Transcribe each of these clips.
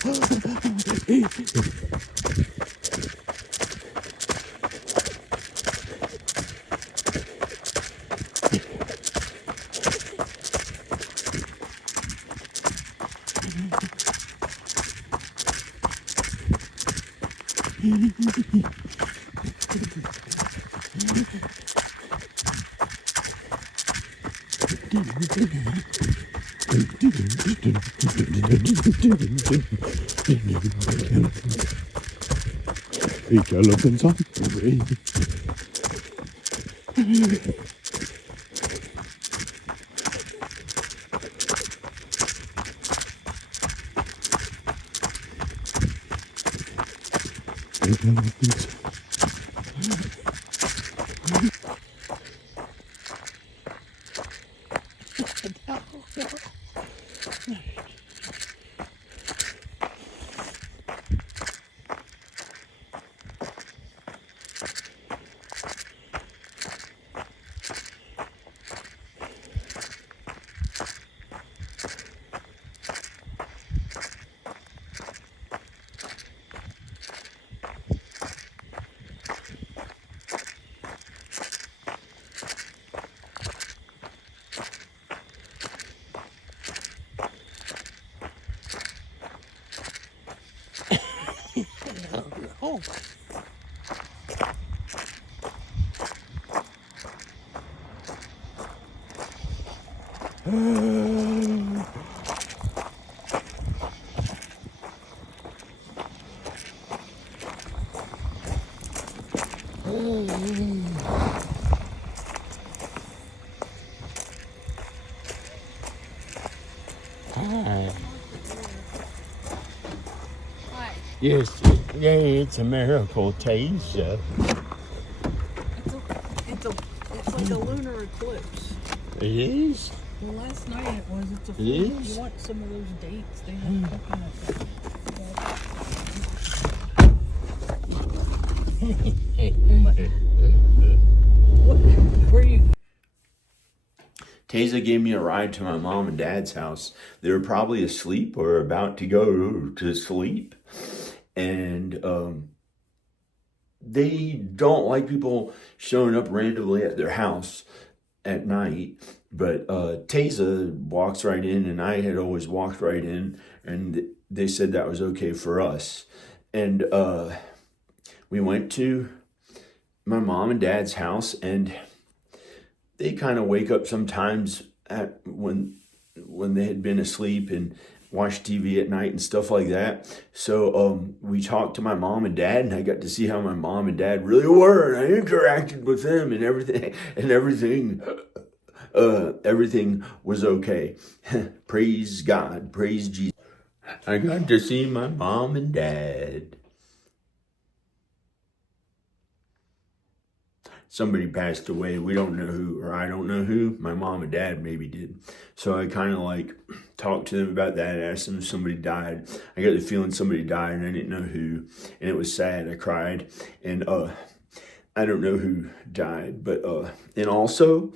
Hey, elephants on parade. Hey, elephants. Oh. Hi. Hi. Yes, yeah, it's a miracle, Tasia. It's like a lunar eclipse. It is? Well, last night it was. It's a full It moon. is? You want some of those dates? They have coconut. Where you? Tasia gave me a ride to my mom and dad's house. They were probably asleep or about to go to sleep. And they don't like people showing up randomly at their house at night. But Tasia walks right in, and I had always walked right in, and they said that was okay for us. And we went to my mom and dad's house, and they kind of wake up sometimes at when they had been asleep and watch TV at night and stuff like that. So we talked to my mom and dad, and I got to see how my mom and dad really were, and I interacted with them and everything, and everything was okay. Praise God, praise Jesus. I got to see my mom and dad. Somebody passed away. We don't know who, or I don't know who. My mom and dad maybe did. So I kind of like talked to them about that, asked them if somebody died. I got the feeling somebody died, and I didn't know who. And it was sad. I cried. And I don't know who died. But, and also,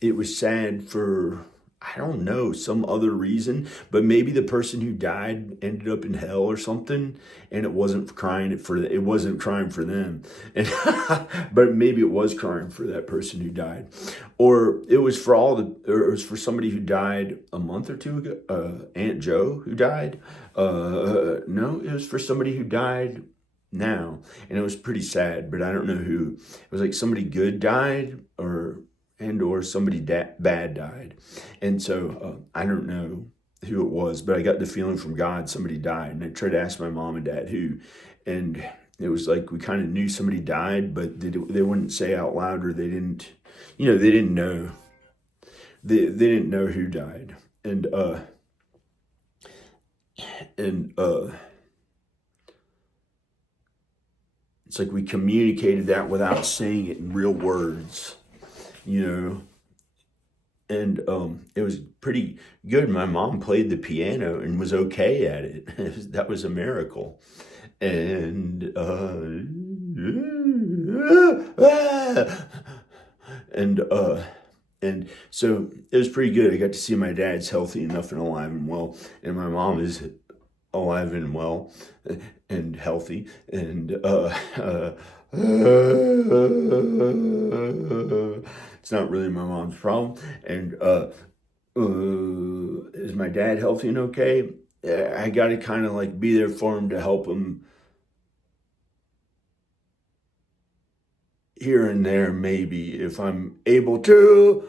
it was sad for, I don't know, some other reason, but maybe the person who died ended up in hell or something, and it wasn't crying for them, and but maybe it was crying for that person who died, or it was or it was for somebody who died a month or two ago, Aunt Joe who died. No, it was for somebody who died now, and it was pretty sad, but I don't know who. It was like somebody good died, or somebody bad died. And so I don't know who it was, but I got the feeling from God somebody died. And I tried to ask my mom and dad who, and it was like we kind of knew somebody died, but they wouldn't say out loud, or they didn't know. They didn't know who died. And it's like we communicated that without saying it in real words, you know. And it was pretty good. My mom played the piano and was okay at it. That was a miracle. And and so it was pretty good. I got to see my dad's healthy enough and alive and well, and my mom is alive and well and healthy, and it's not really my mom's problem. And is my dad healthy and okay? I got to kind of like be there for him to help him here and there, maybe, if I'm able to.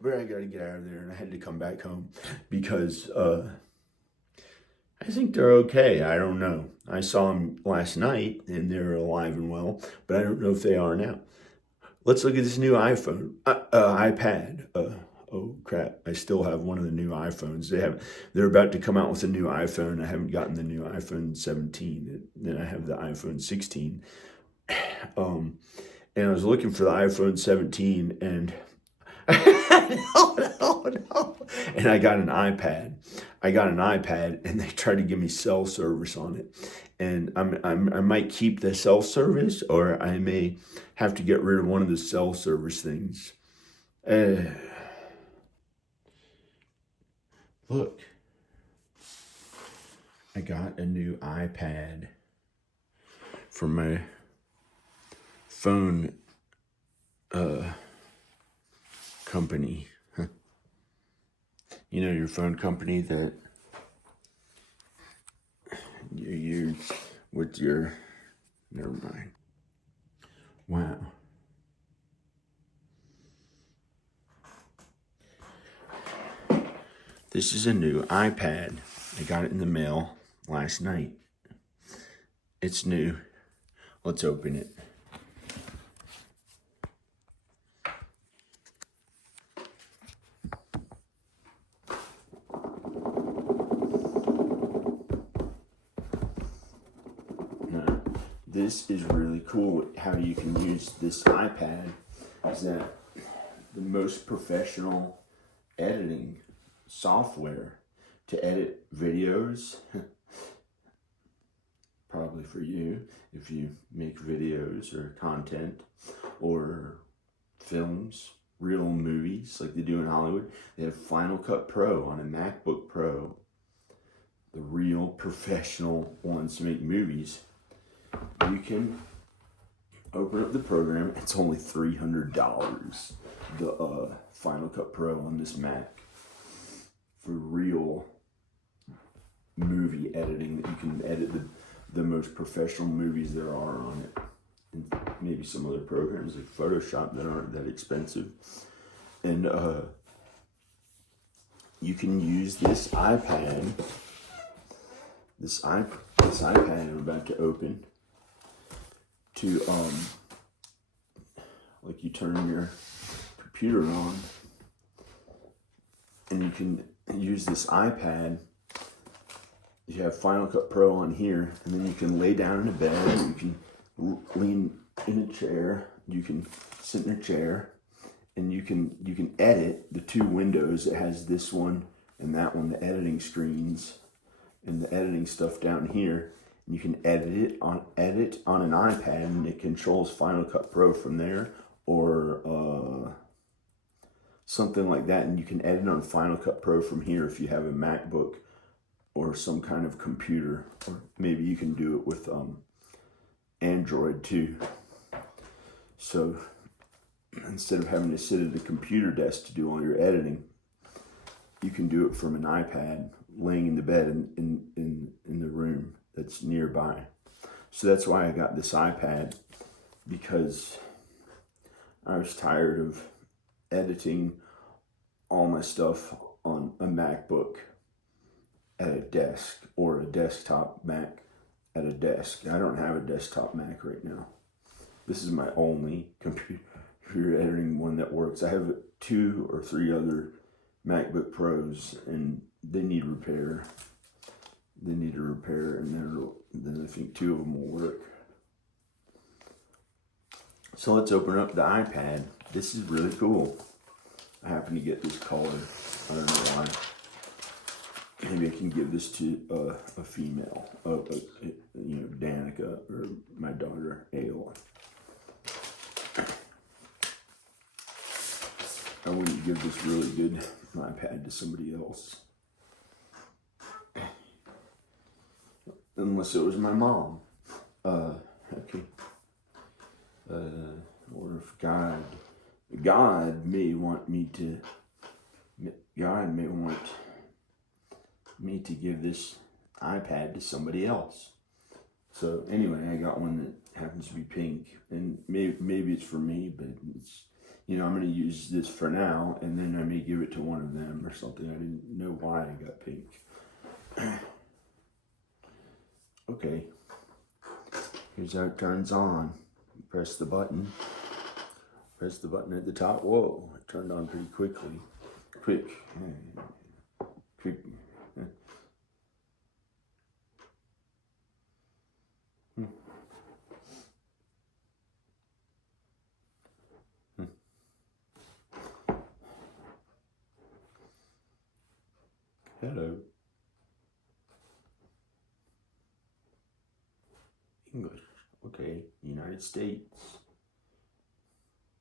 But I got to get out of there, and I had to come back home because I think they're okay. I don't know. I saw them last night, and they're alive and well, but I don't know if they are now. Let's look at this new iPad. Oh crap! I still have one of the new iPhones. They're about to come out with a new iPhone. I haven't gotten the new iPhone 17. Then I have the iPhone 16. And I was looking for the iPhone 17, and no. And I got an iPad. And they tried to give me cell service on it. And I might keep the cell service, or I may have to get rid of one of the cell service things. Look, I got a new iPad for my phone company. You know, your phone company that you use with your, never mind. Wow. This is a new iPad. I got it in the mail last night. It's new. Let's open it. Now, this is really cool. How you can use this iPad is that the most professional editing software to edit videos, probably for you if you make videos or content or films, real movies like they do in Hollywood. They have Final Cut Pro on a MacBook Pro, the real professional ones to make movies. You can open up the program. It's only $300, the Final Cut Pro on this Mac, for real movie editing, that you can edit the most professional movies there are on it. And maybe some other programs like Photoshop that aren't that expensive. And you can use this iPad, this iPad I'm about to open, to like, you turn your computer on, and you can use this iPad. You have Final Cut Pro on here, and then you can lay down in a bed, you can lean in a chair, you can sit in a chair, and you can edit the two windows. It has this one and that one, the editing screens and the editing stuff down here. And you can edit on an iPad, and it controls Final Cut Pro from there, or something like that. And you can edit on Final Cut Pro from here if you have a MacBook or some kind of computer, or maybe you can do it with Android too. So instead of having to sit at a computer desk to do all your editing, you can do it from an iPad laying in the bed in the room that's nearby. So that's why I got this iPad, because I was tired of editing all my stuff on a MacBook at a desk, or a desktop Mac at a desk. I don't have a desktop Mac right now. This is my only computer editing one that works. I have 2 or 3 other MacBook Pros, and they need repair. And then I think 2 of them will work. So let's open up the iPad. This is really cool. I happen to get this color. I don't know why. Maybe I can give this to a female, Danica, or my daughter, Ayla. I wouldn't give this really good iPad to somebody else. unless it was my mom. Okay. Or if God may want me to, God may want me to give this iPad to somebody else. So anyway, I got one that happens to be pink, and maybe it's for me, but it's, I'm going to use this for now, and then I may give it to one of them or something. I didn't know why I got pink. Okay, here's how it turns on. Press the button at the top. Whoa, it turned on pretty quickly. Quick. Hello. English. Okay. United States.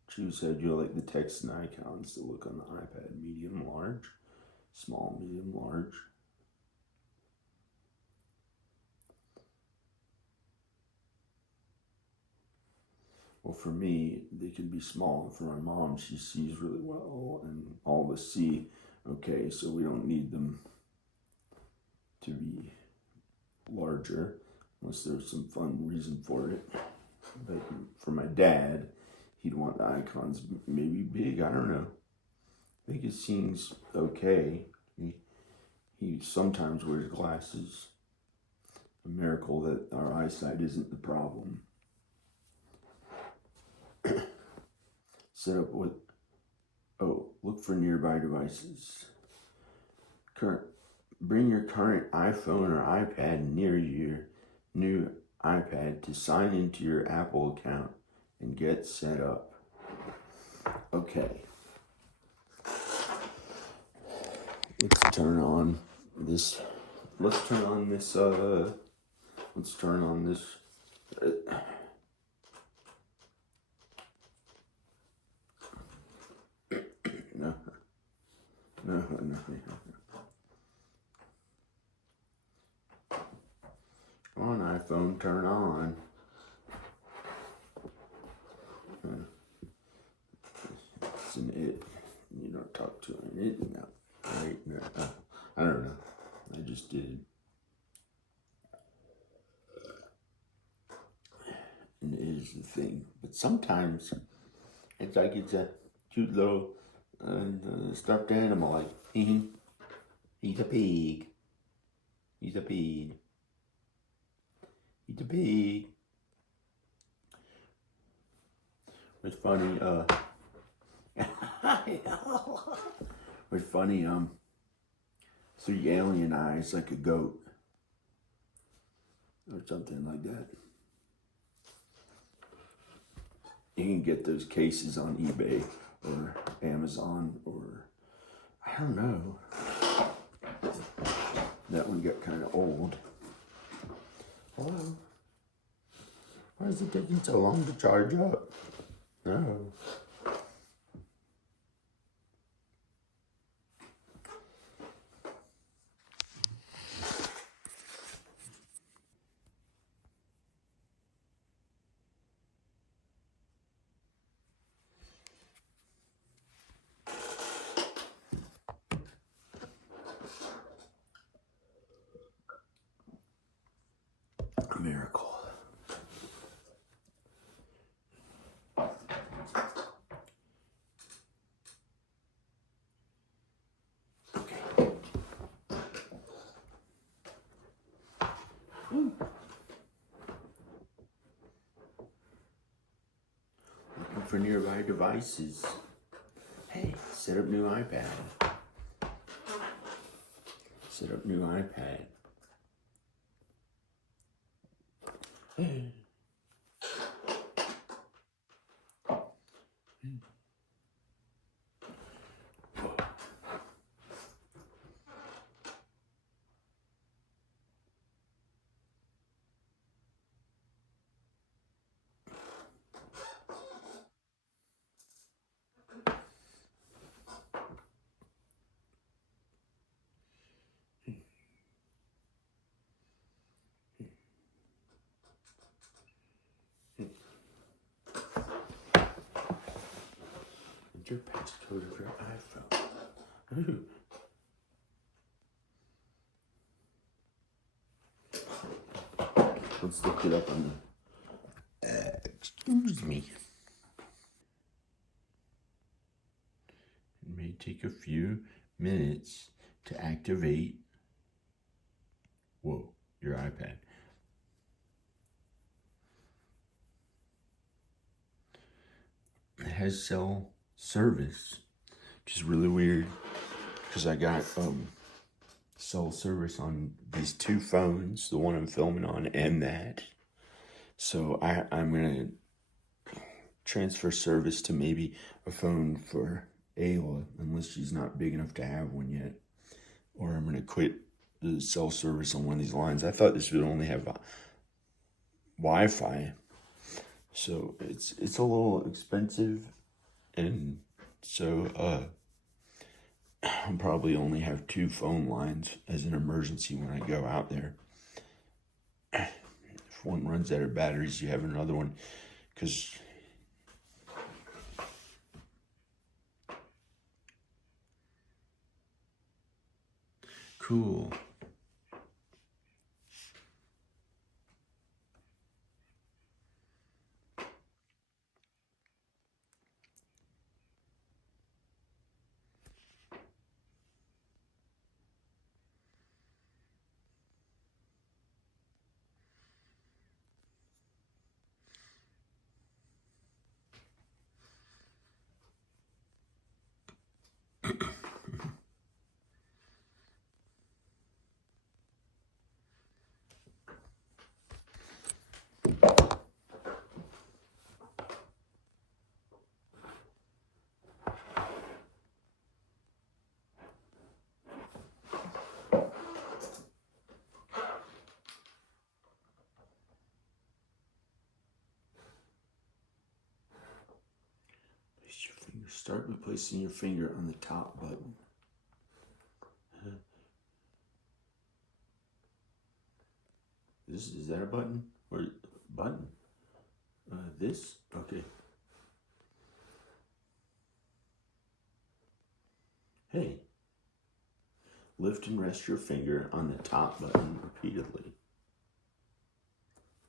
Choose how you like the text and icons to look on the iPad. Medium, large, small, medium, large. Well, for me, they can be small. For my mom, she sees really well, and all of us see okay, so we don't need them to be larger unless there's some fun reason for it. But for my dad, he'd want the icons maybe big. I don't know. I think it seems okay. He sometimes wears glasses. A miracle that our eyesight isn't the problem. Set up with, look for nearby devices. Bring your current iPhone or iPad near your new iPad to sign into your Apple account and get set up. Okay. Let's turn on this. No. Come on, iPhone, turn on. It's an it. You don't talk to an it. No. Right? No. I don't know. I just did. And it is the thing. But sometimes it's like it's a cute little stuffed animal. Like, he's a pig. He's a pig. He's a pig. It's funny, it's funny, 3 alien eyes like a goat. Or something like that. You can get those cases on eBay or Amazon or, I don't know. That one got kind of old. Hello? Why is it taking so long to charge up? No. A miracle. Looking for nearby devices. Hey, set up new iPad. Set up new iPad. Hey. Enter passcode of your iPhone. Let's look it up on the. Excuse me. It may take a few minutes to activate. Whoa, your iPad. It has cell service, which is really weird because I got cell service on these two phones, the one I'm filming on and that. So I'm gonna transfer service to maybe a phone for Ayla, unless she's not big enough to have one yet. Or I'm gonna quit the cell service on one of these lines. I thought this would only have Wi-Fi, so it's a little expensive, and so I'll probably only have 2 phone lines as an emergency when I go out there. If one runs out of batteries, you have another one, because cool. Place your finger. Start by placing your finger on the top button. Is that a button or button? This? Okay. Hey. Lift and rest your finger on the top button repeatedly.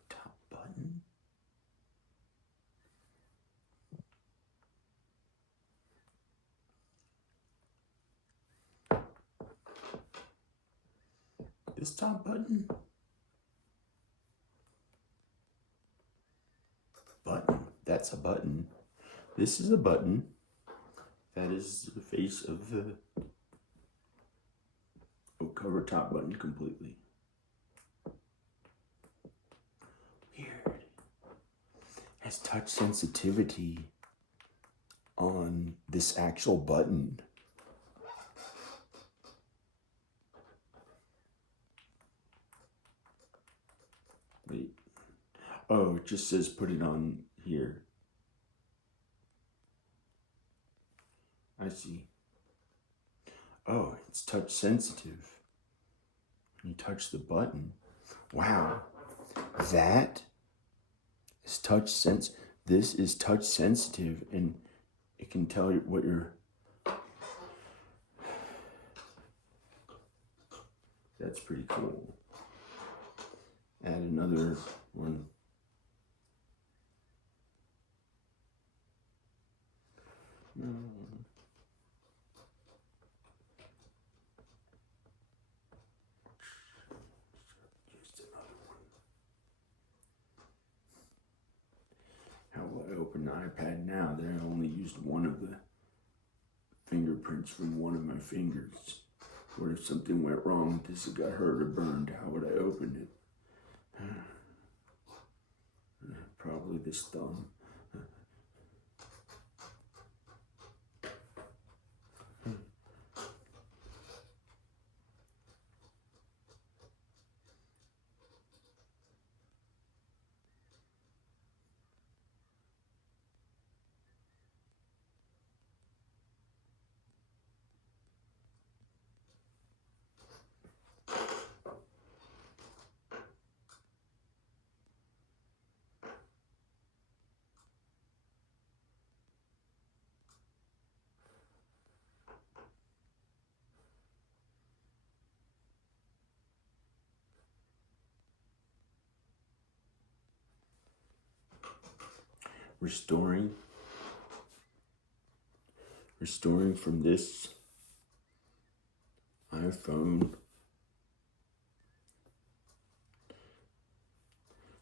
Top button? This top button? Button. That's a button. This is a button. That is the face of the cover top button completely. Weird. Has touch sensitivity on this actual button. Wait. Oh, it just says put it on here. I see. Oh, it's touch sensitive. When you touch the button. Wow. That is touch sense. This is touch sensitive, and it can tell you what you're. That's pretty cool. Add another one. No. Just another one. How will I open the iPad now that I only used one of the fingerprints from one of my fingers? What if something went wrong with this, it got hurt or burned? How would I open it? Probably this thumb. restoring from this iPhone,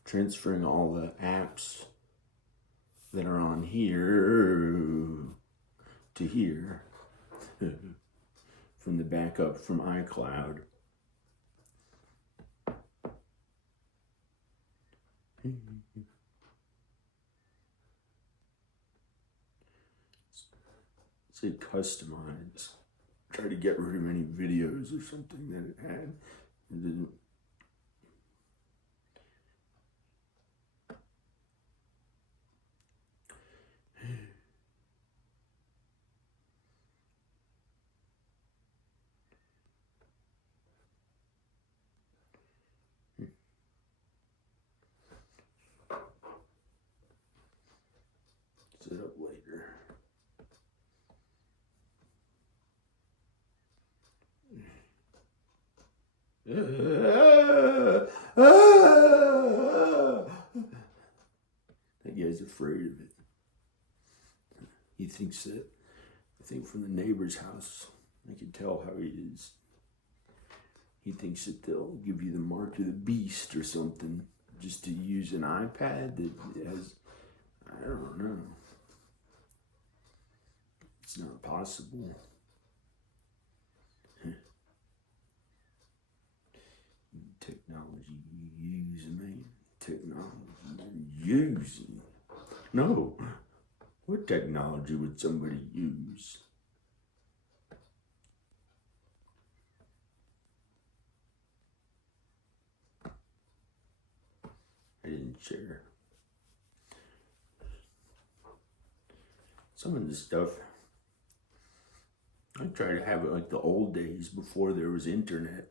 transferring all the apps that are on here to here from the backup from iCloud. Say customize. Try to get rid of any videos or something that it had. It didn't. Set up later. That guy's afraid of it. He thinks that, I think from the neighbor's house, I can tell how he is. He thinks that they'll give you the mark of the beast or something just to use an iPad that has, I don't know. It's not possible. Technology you use, man. Technology you're using. No. What technology would somebody use? I didn't share. Some of this stuff, I try to have it like the old days before there was internet.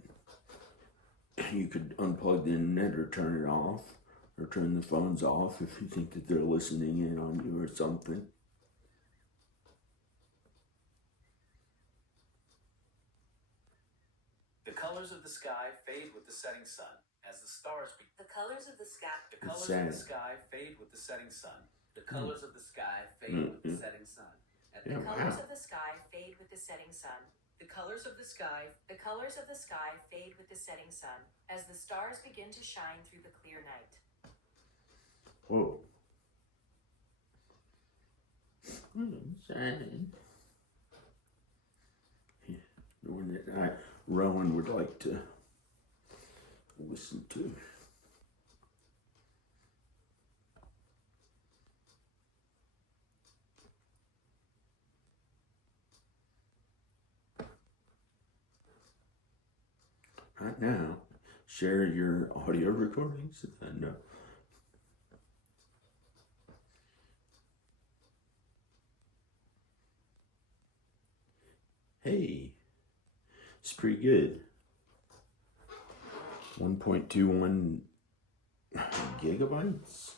You could unplug the internet or turn it off, or turn the phones off if you think that they're listening in on you or something. The colors of the sky fade with the setting sun as the stars The colors of the sky. The colors of the sky fade with the setting sun. The colors of the sky fade with the setting sun. The colors of the sky fade with the setting sun. The colors of the sky. The colors of the sky fade with the setting sun as the stars begin to shine through the clear night. Whoa. Sad. The one that Rowan would like to listen to. Right now, share your audio recordings and hey, it's pretty good. 1.21 gigabytes.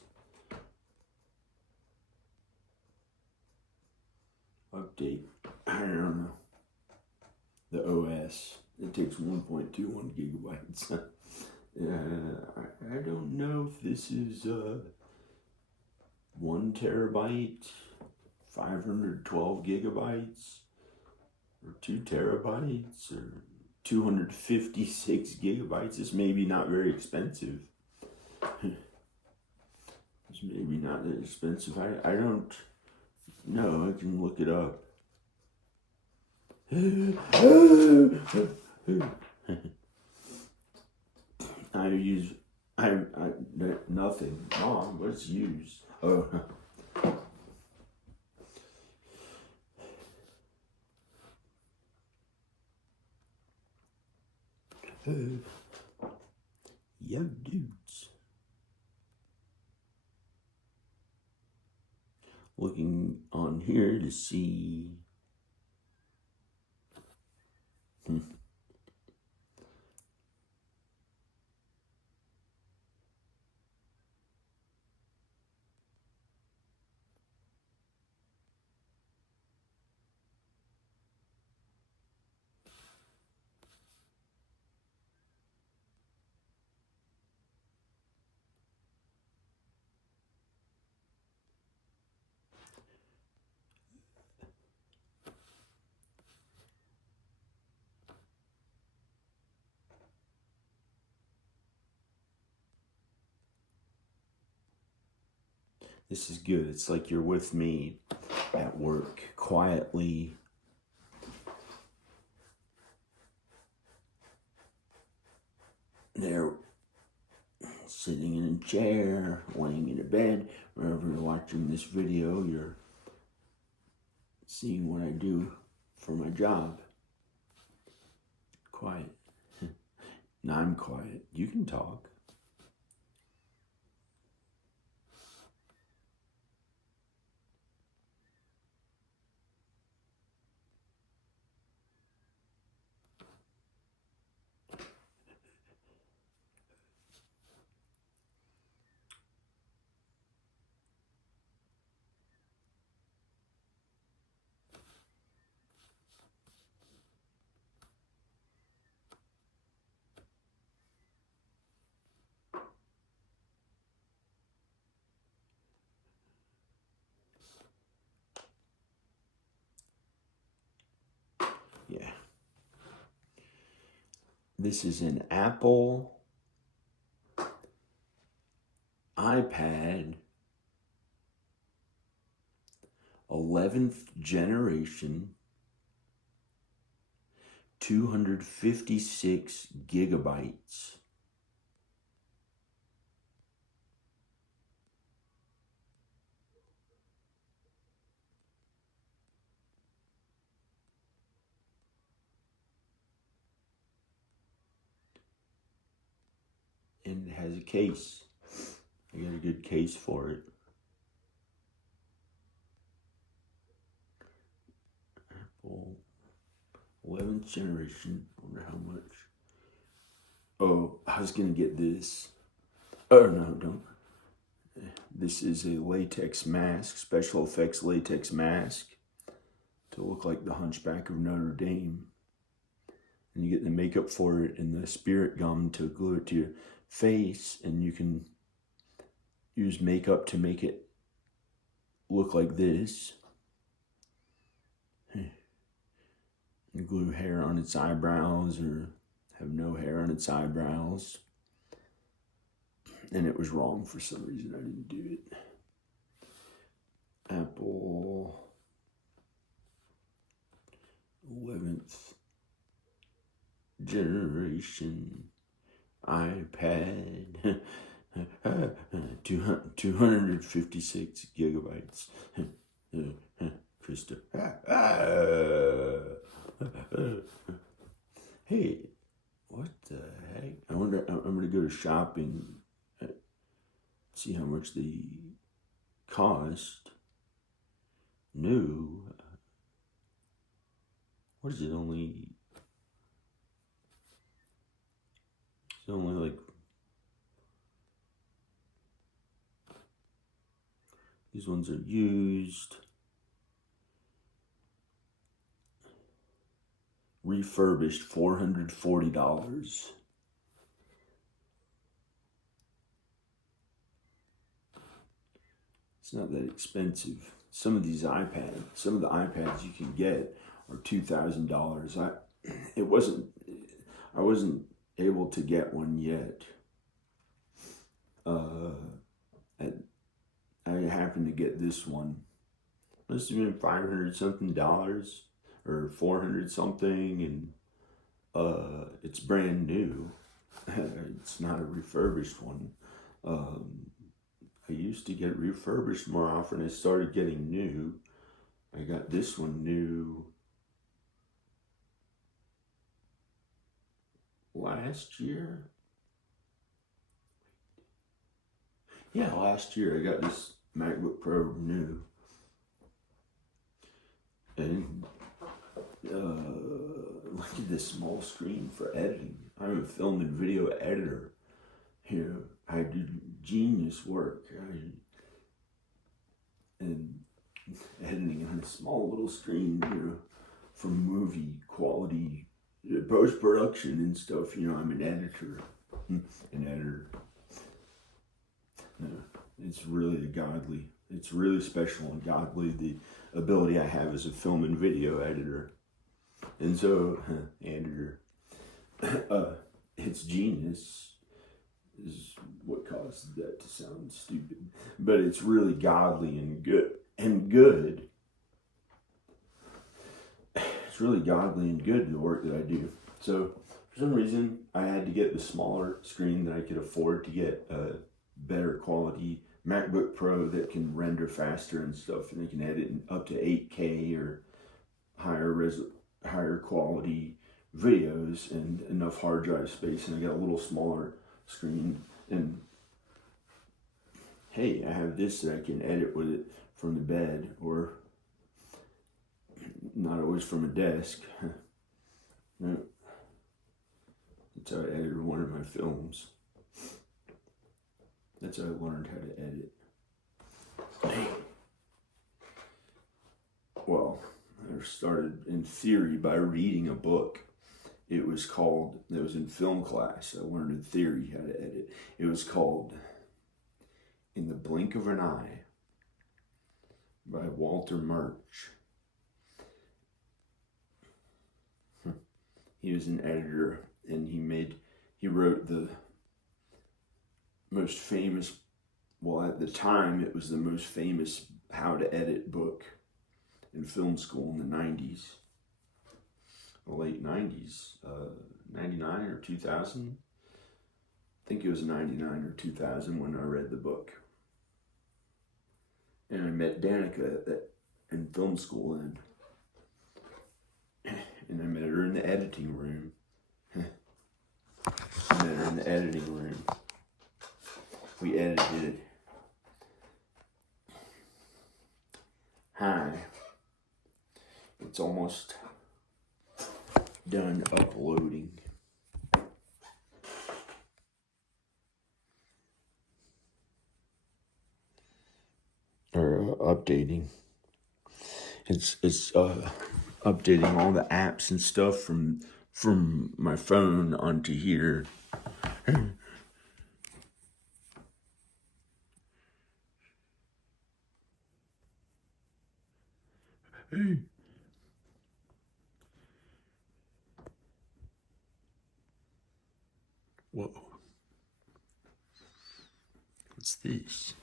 Update. I don't know. The OS. It takes 1.21 gigabytes. I don't know if this is 1 terabyte, 512 gigabytes, or 2 terabytes, or 256 gigabytes. It's maybe not very expensive. It's maybe not that expensive. I don't know. I can look it up. I nothing. Mom, what's used? Oh. Young dudes. Looking on here to see. This is good. It's like you're with me at work, quietly. There, sitting in a chair, laying in a bed, wherever you're watching this video, you're seeing what I do for my job. Quiet. Now I'm quiet. You can talk. Yeah. This is an Apple iPad 11th generation, 256 gigabytes. And it has a case. I got a good case for it. Apple 11th generation. Wonder how much. Oh, I was gonna get this. Oh no, don't. This is a latex mask, special effects latex mask, to look like the Hunchback of Notre Dame. And you get the makeup for it and the spirit gum to glue it to your face, and you can use makeup to make it look like this. And glue hair on its eyebrows or have no hair on its eyebrows. And it was wrong for some reason. I didn't do it. Apple 11th generation iPad 256 gigabytes. Krista. Hey, what the heck? I wonder, I'm going to go to shopping, see how much they cost. New. What is it? It's only like, these ones are used. Refurbished, $440. It's not that expensive. Some of the iPads you can get are $2,000. I wasn't able to get one yet. I happened to get this one. Must have been $500 something or 400 something, and it's brand new. It's not a refurbished one. I used to get refurbished more often. I started getting new. I got this one new last year. Yeah, last year I got this MacBook Pro new. And look at this small screen for editing. I'm a film and video editor here. I do genius work. And editing on a small little screen, for movie quality, post-production and stuff. I'm an editor. It's really it's really special and godly, the ability I have as a film and video editor. And so, editor, it's genius. is what causes that to sound stupid. But it's really godly and good. It's really godly and good, the work that I do. So for some reason, I had to get the smaller screen that I could afford to get a better quality MacBook Pro that can render faster and stuff, and they can edit up to 8K or higher quality videos and enough hard drive space. And I got a little smaller screen, and hey, I have this that I can edit with it from the bed, or not always from a desk. No. That's how I edited one of my films. That's how I learned how to edit. Well, I started in theory by reading a book. It was in film class. I learned in theory how to edit. It was called In the Blink of an Eye by Walter Murch. He was an editor, and he wrote the most famous, well, at the time it was the most famous how to edit book in film school in the 90s, the late 90s, 99 or 2000. I think it was 99 or 2000 when I read the book. And I met Danica in film school, and I met her in the editing room. We edited Hi. It's almost done uploading. Or updating. It's updating all the apps and stuff from my phone onto here. Hey. Whoa. What's this?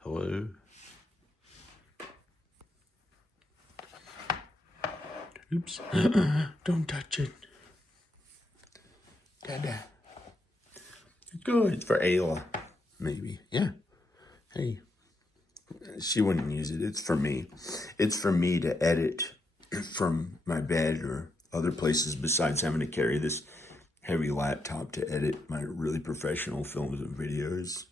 Hello? Oops. Don't touch it. Dada. Good for Ayla. Maybe. Yeah. Hey. She wouldn't use it. It's for me. It's for me to edit from my bed or other places besides having to carry this heavy laptop to edit my really professional films and videos.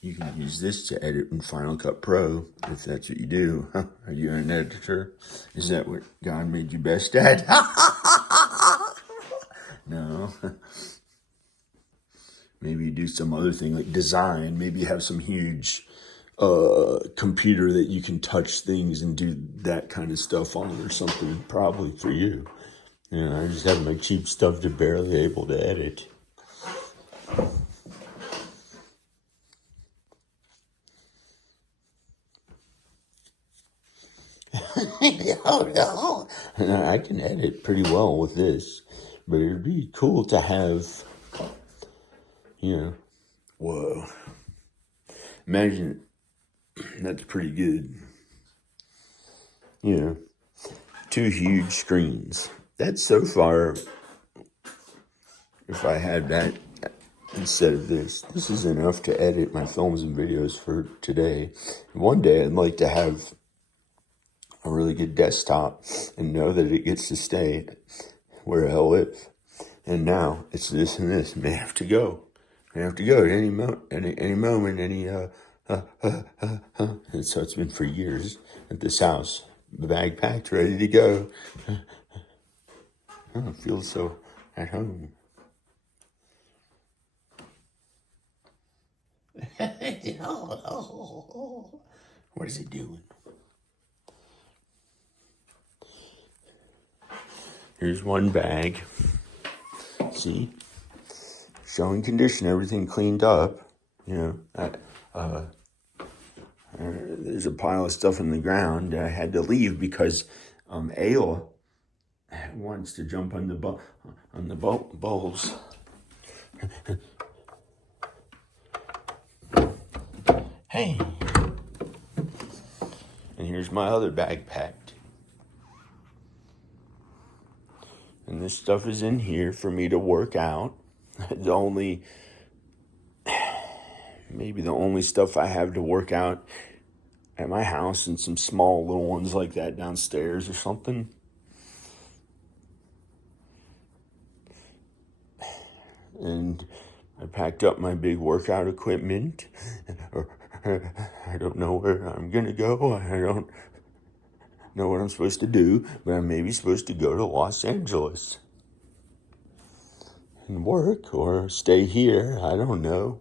You can use this to edit in Final Cut Pro, if that's what you do. Are you an editor? Is that what God made you best at? No. Maybe you do some other thing like design. Maybe you have some huge computer that you can touch things and do that kind of stuff on or something. Probably for you. I just have my cheap stuff to barely able to edit. Oh, no. I can edit pretty well with this, but it'd be cool to have, whoa. Imagine, that's pretty good. 2 huge screens. That's so far, if I had that instead of this is enough to edit my films and videos for today. One day I'd like to have a really good desktop and know that it gets to stay where I live. And now it's this and this. May have to go. At any moment. And so it's been for years at this house. The bag packed, ready to go. I feel so at home. What is he doing? Here's one bag. See? Showing condition, everything cleaned up. There's a pile of stuff in the ground. I had to leave because Ayla wants to jump on the bowls. Hey. And here's my other bag packed. And this stuff is in here for me to work out. Maybe the only stuff I have to work out at my house, and some small little ones like that downstairs or something. And I packed up my big workout equipment. I don't know where I'm gonna go. I don't know what I'm supposed to do, but I'm maybe supposed to go to Los Angeles and work or stay here. I don't know.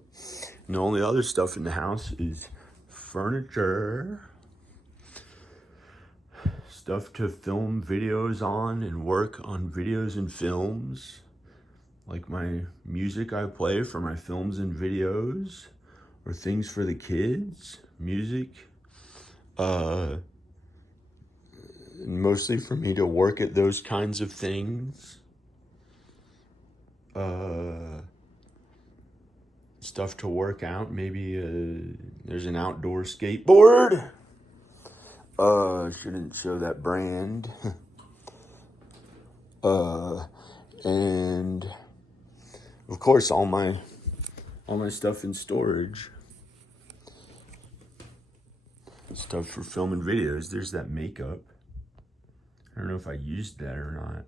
And the only other stuff in the house is furniture, stuff to film videos on and work on videos and films, like my music I play for my films and videos, or things for the kids, music, mostly for me to work at those kinds of things. Stuff to work out. Maybe there's an outdoor skateboard. Shouldn't show that brand. And of course all my stuff in storage. Stuff for filming videos. There's that makeup. I don't know if I used that or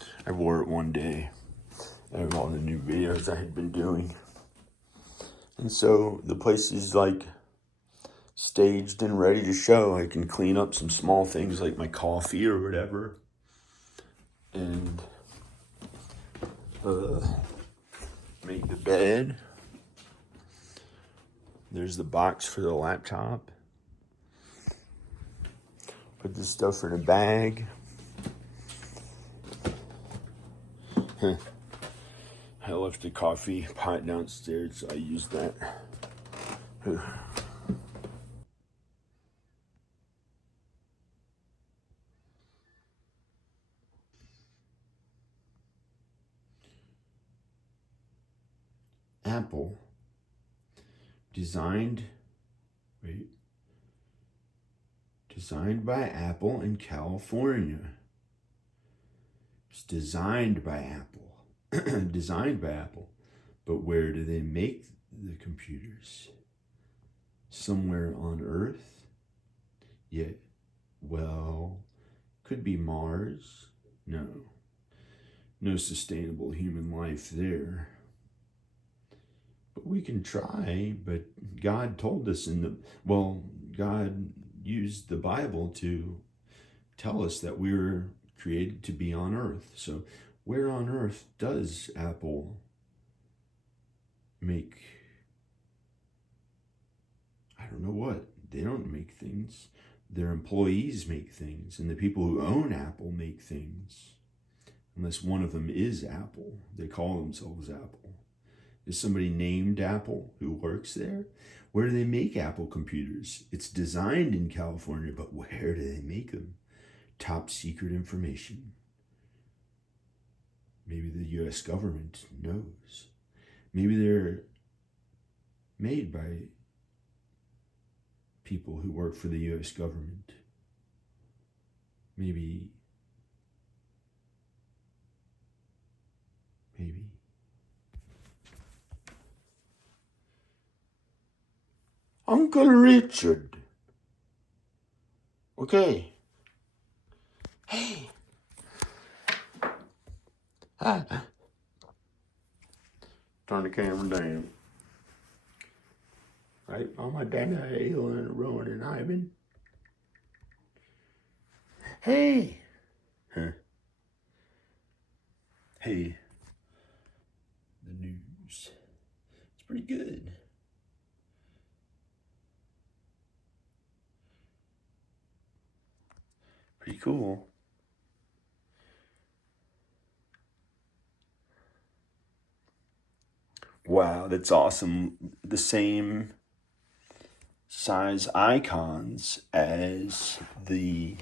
not. I wore it one day out of all the new videos I had been doing. And so the place is like staged and ready to show. I can clean up some small things like my coffee or whatever. And make the bed. There's the box for the laptop. Put this stuff in a bag. I left the coffee pot downstairs, so I used that. Apple. Designed by Apple in California. It's designed by Apple. Designed by Apple. But where do they make the computers? Somewhere on Earth? Yeah. Well, could be Mars. No. No sustainable human life there. But we can try, but God told us God used the Bible to tell us that we were created to be on Earth. So where on Earth does Apple make, I don't know what, they don't make things. Their employees make things, and the people who own Apple make things. Unless one of them is Apple, they call themselves Apple. Is somebody named Apple who works there? Where do they make Apple computers? It's designed in California, but where do they make them? Top secret information. Maybe the US government knows. Maybe they're made by people who work for the US government. Maybe. Uncle Richard. Okay. Hey. Hi. Turn the camera down. Right, Mama, Dana, Ayla, Rowan, and Ivan. Hey. Huh. Hey. The news. It's pretty good. Pretty cool. Wow, that's awesome. The same size icons as the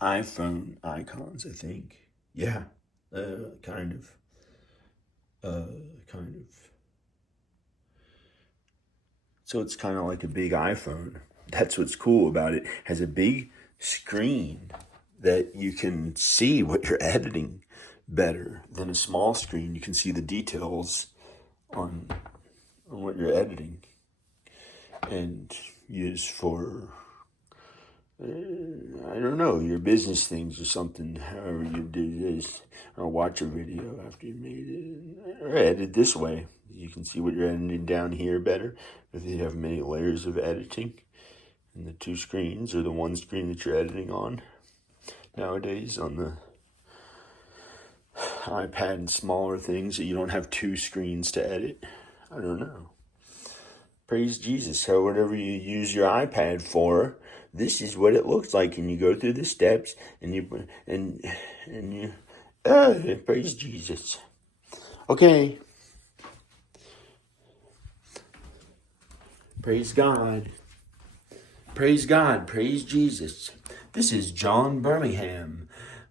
iPhone icons, I think. Yeah, kind of. Kind of. So it's kind of like a big iPhone. That's what's cool about it. It has a big screen that you can see what you're editing better than a small screen. You can see the details on what you're editing and use for I don't know, your business things or something, however you do this, or watch a video after you made it, or edit this way. You can see what you're editing down here better if you have many layers of editing. And the two screens, or the one screen that you're editing on nowadays on the iPad and smaller things, that you don't have two screens to edit. I don't know. Praise Jesus. So whatever you use your iPad for, this is what it looks like, and you go through the steps, and you praise Jesus. Okay. Praise God. Praise God. Praise Jesus. This is John Birmingham.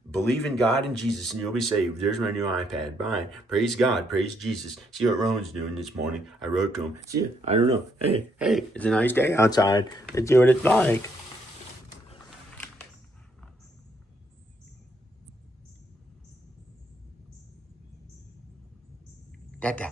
Believe in God and Jesus and you'll be saved. There's my new iPad. Bye. Praise God. Praise Jesus. See what Rowan's doing this morning. I wrote to him. See, I don't know. Hey, it's a nice day outside. Let's see what it's like. Dada.